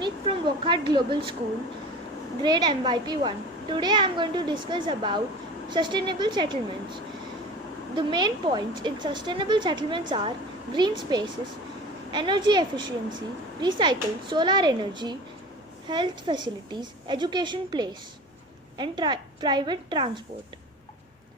Navneet from Wockhardt Global School, grade MYP1. Today I am going to discuss about sustainable settlements. The main points in sustainable settlements are green spaces, energy efficiency, recycled solar energy, health facilities, education place, and private transport.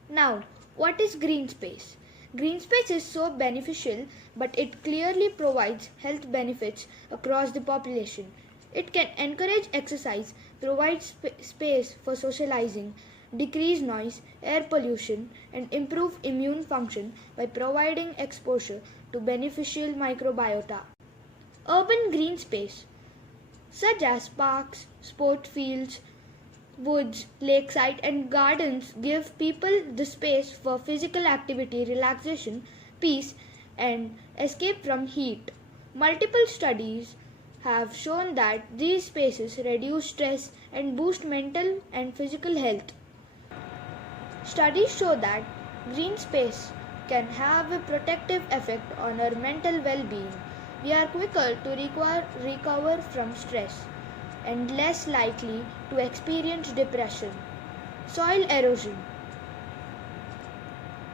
Now, what is green space? Green space is so beneficial, but it clearly provides health benefits across the population. It can encourage exercise, provide space for socializing, decrease noise, air pollution, and improve immune function by providing exposure to beneficial microbiota. Urban green space, such as parks, sport fields, woods, lakeside, and gardens give people the space for physical activity, relaxation, peace, and escape from heat. Multiple studies have shown that these spaces reduce stress and boost mental and physical health. Studies show that green space can have a protective effect on our mental well-being. We are quicker to recover from stress and less likely to experience depression. Soil erosion.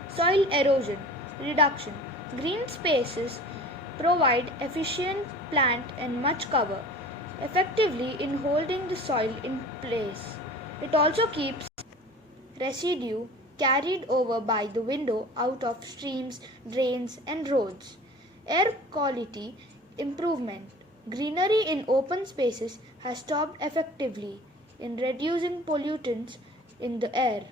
Soil erosion reduction. Green spaces provide efficient plant and mulch cover, effectively in holding the soil in place. It also keeps residue carried over by the window out of streams, drains, and roads. Air quality improvement. Greenery in open spaces has stopped effectively in reducing pollutants in the air.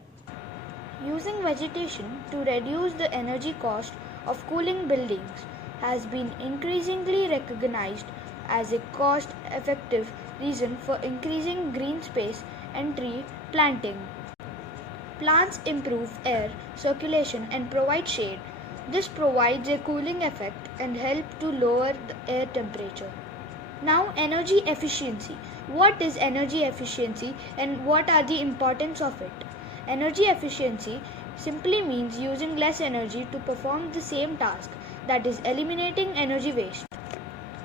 Using vegetation to reduce the energy cost of cooling buildings has been increasingly recognized as a cost-effective reason for increasing green space and tree planting. Plants improve air circulation and provide shade. This provides a cooling effect and helps to lower the air temperature. Now, energy efficiency. What is energy efficiency and what are the importance of it? Energy efficiency simply means using less energy to perform the same task, that is eliminating energy waste.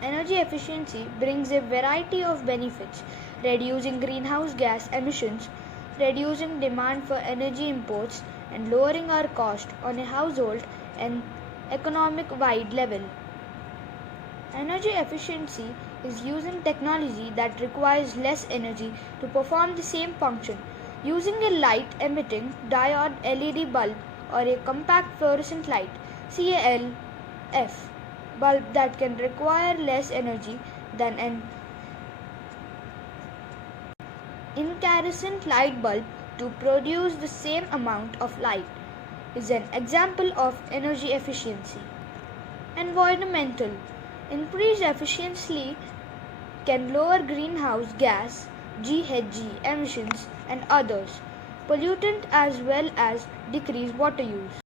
Energy efficiency brings a variety of benefits, reducing greenhouse gas emissions, reducing demand for energy imports, and lowering our cost on a household and economic-wide level. Energy efficiency is using technology that requires less energy to perform the same function. Using a light-emitting diode LED bulb or a compact fluorescent light CALF bulb that can require less energy than an incandescent light bulb to produce the same amount of light is an example of energy efficiency. Environmental. Increased efficiency can lower greenhouse gas, GHG emissions and others pollutants as well as decrease water use.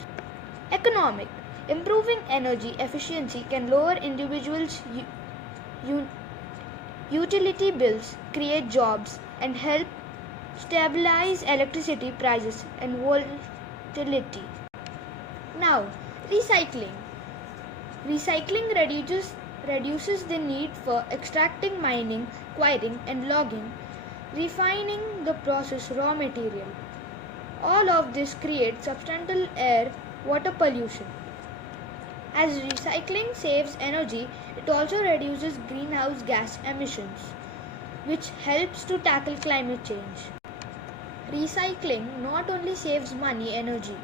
Economic. Improving energy efficiency can lower individuals' utility bills, create jobs and help stabilize electricity prices and volatility. Now, recycling. Recycling reduces the need for extracting, mining, quarrying and logging, refining the process raw material. All of this creates substantial air, water pollution. As recycling saves energy, it also reduces greenhouse gas emissions, which helps to tackle climate change. Recycling not only saves money, energy,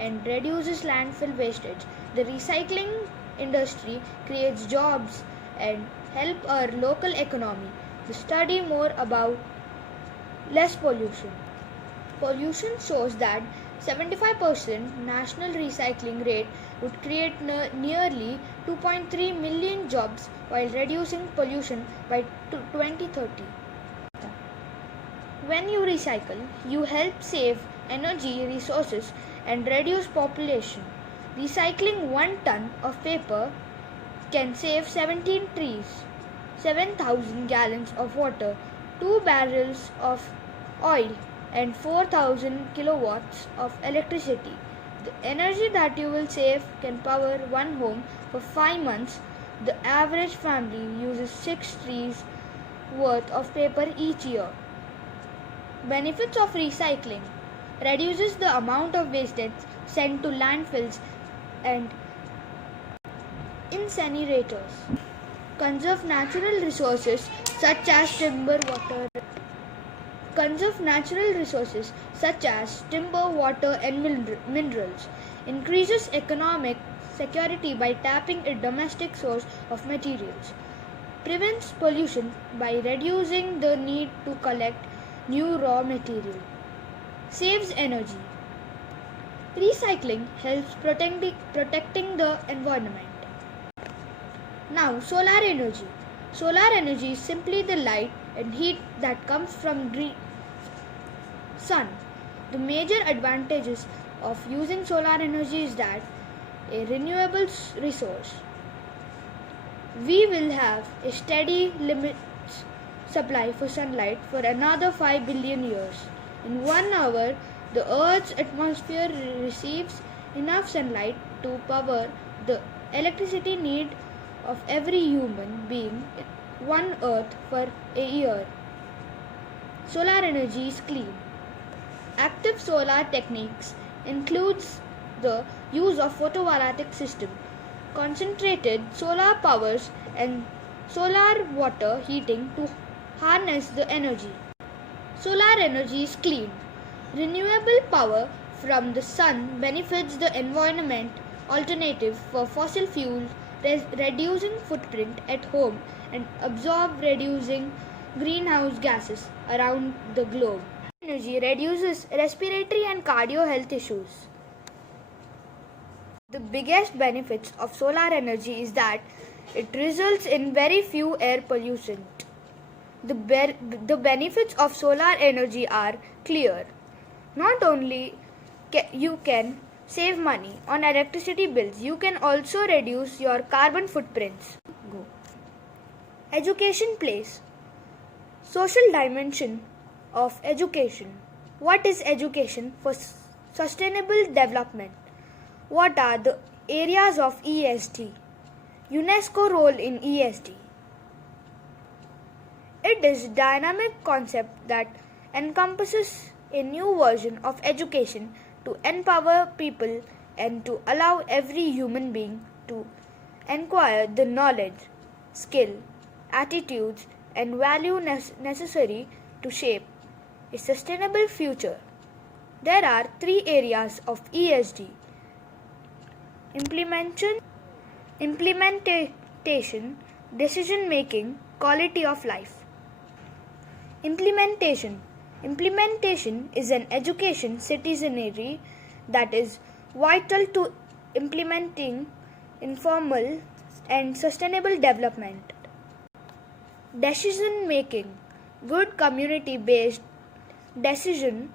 and reduces landfill wastage, the recycling industry creates jobs and help our local economy to study more about less pollution. Pollution shows that 75% national recycling rate would create nearly 2.3 million jobs while reducing pollution by 2030. When you recycle, you help save energy, resources and reduce population. Recycling 1 ton of paper can save 17 trees, 7,000 gallons of water, 2 barrels of oil and 4,000 kilowatts of electricity. The energy that you will save can power one home for 5 months. The average family uses 6 trees worth of paper each year. Benefits of recycling: reduces the amount of wastage sent to landfills and incinerators. Conserve natural resources such as timber, water, and minerals. Increases economic security by tapping a domestic source of materials. Prevents pollution by reducing the need to collect new raw material. Saves energy. Recycling helps protecting the environment. Now, solar energy. Solar energy is simply the light and heat that comes from sun. The major advantages of using solar energy is that a renewable resource. We will have a steady limit supply for sunlight for another 5 billion years. In 1 hour, the Earth's atmosphere receives enough sunlight to power the electricity need of every human being on Earth for a year. Solar energy is clean. Active solar techniques includes the use of photovoltaic system, concentrated solar powers and solar water heating to harness the energy. Solar energy is clean. Renewable power from the sun benefits the environment. Alternative for fossil fuels, reducing footprint at home and absorb reducing greenhouse gases around the globe. Energy reduces respiratory and cardio health issues. The biggest benefits of solar energy is that it results in very few air pollution. The benefits of solar energy are clear. Not only you can save money on electricity bills, you can also reduce your carbon footprints. Education plays social dimension of education. What is education for sustainable development? What are the areas of ESD? UNESCO role in ESD. It is a dynamic concept that encompasses a new version of education to empower people and to allow every human being to acquire the knowledge, skill, attitudes, and value necessary to shape a sustainable future. There are 3 areas of ESD: implementation, decision making, quality of life. Implementation is an education citizenry that is vital to implementing informal and sustainable development. Decision making, good community based decision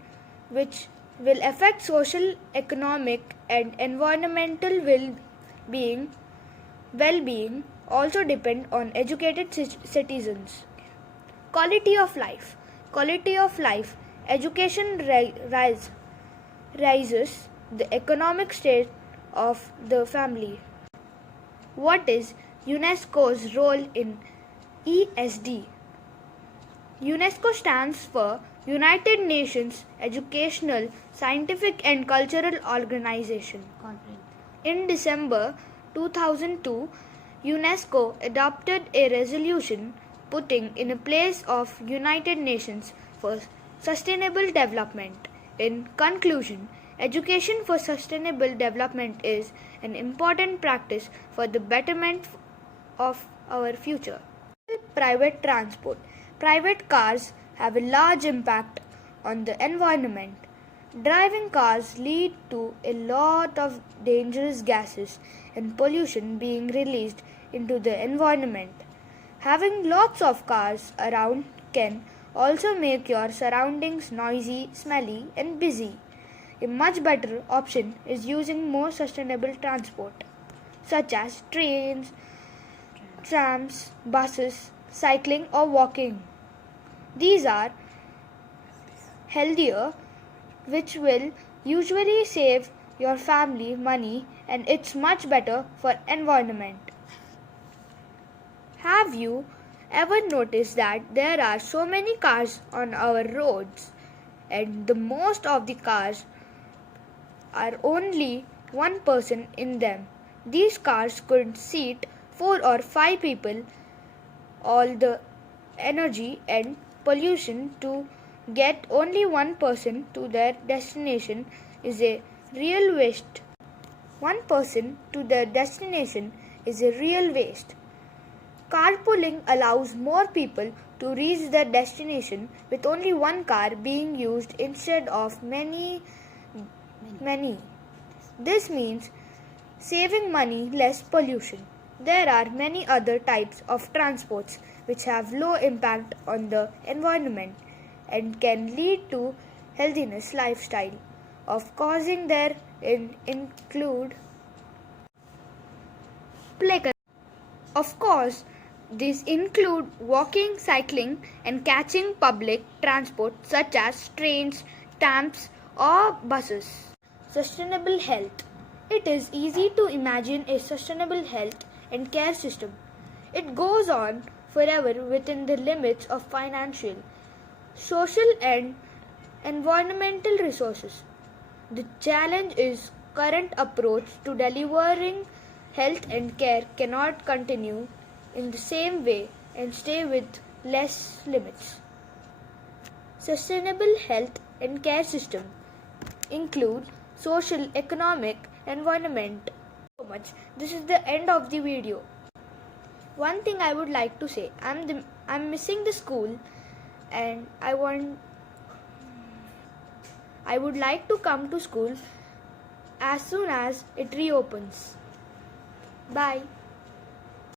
which will affect social, economic and environmental well-being also depend on educated citizens. Quality of life. Education raises the economic state of the family. What is UNESCO's role in ESD? UNESCO stands for United Nations Educational, Scientific and Cultural Organization. In December 2002, UNESCO adopted a resolution putting in place of United Nations for Sustainable Development. In conclusion, education for sustainable development is an important practice for the betterment of our future. Private transport. Private cars have a large impact on the environment. Driving cars lead to a lot of dangerous gases and pollution being released into the environment. Having lots of cars around can also make your surroundings noisy, smelly, and busy. A much better option is using more sustainable transport, such as trains, trams, buses, cycling, or walking. These are healthier, which will usually save your family money, and it's much better for environment. Have you Ever notice that there are so many cars on our roads and the most of the cars are only one person in them? These cars could seat 4 or 5 people. All the energy and pollution to get only one person to their destination is a real waste. One person to their destination is a real waste. Carpooling allows more people to reach their destination with only one car being used instead of many. This means saving money, less pollution. There are many other types of transports which have low impact on the environment and can lead to healthiness lifestyle. Of causing there include play. Of course, these include walking, cycling, and catching public transport such as trains, trams, or buses. Sustainable health. It is easy to imagine a sustainable health and care system. It goes on forever within the limits of financial, social, and environmental resources. The challenge is current approach to delivering health and care cannot continue in the same way and stay with less limits. Sustainable health and care system include social, economic, environment. So much. This is the end of the video. One thing I would like to say, I'm missing the school and I would like to come to school as soon as it reopens. Bye.